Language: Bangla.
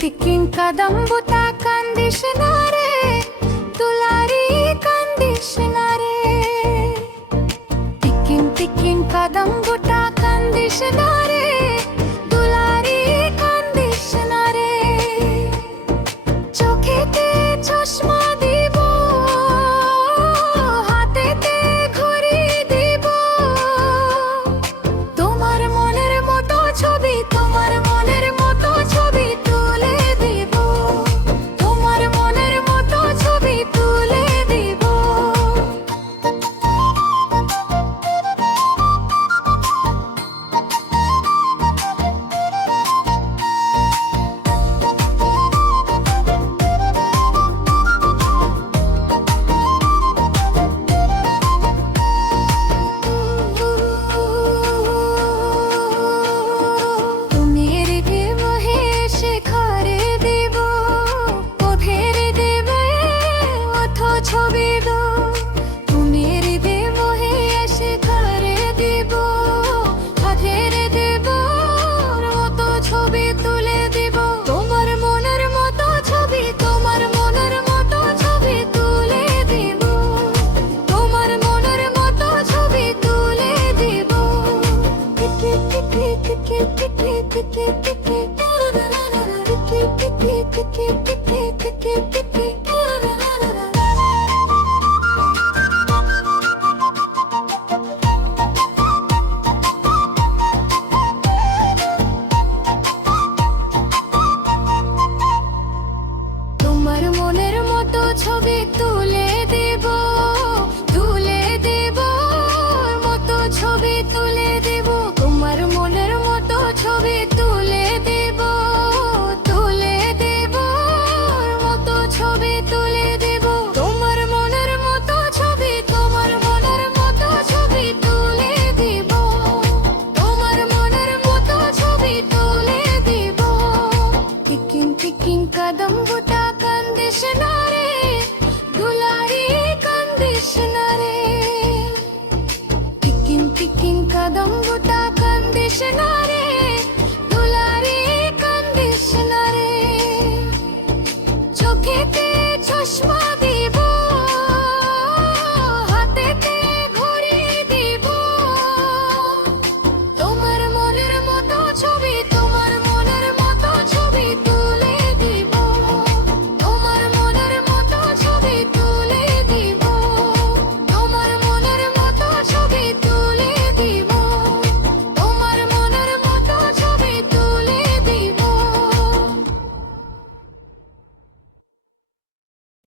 टिकिन कदम बुता कंडीशनरे दुलारी कंडीशनरे टिकिन कदम बुता कंडीशनरे दुलारी कंडीशनरे चोखेते चश्मा দিব হাতেতে ঘড়ি দিব তোমার মনের মতো ছবি তোমার মনের মতো ছবি তুলে দিব তোমার মনের মতো ছবি তুলে দিব ছবি দো তুমি হৃদে মোহে এসে ঘরে দিব হাতের দেব মতো ছবি তুলে দিব তোমার মনের মতো ছবি তোমার মনের মতো ছবি তুলে দিব তোমার মনের মতো ছবি তুলে দিব তোমার মনের মতো ছবি তুলে দেব মতো ছবি তুলে দেব তোমার মনের মতো ছবি তুলে দেব মতো ছবি তুলে দেব তোমার মনের মতো ছবি তোমার মনের মতো ছবি তুলে দেব তোমার মনের মতো ছবি তুলে দেব টিকিন कदम बुता कंडीशनरे दुलारी कंडीशनरे टिकिन कदम बुता कंडीशनरे दुलारी कंडीशनरे चोखेते चश्मा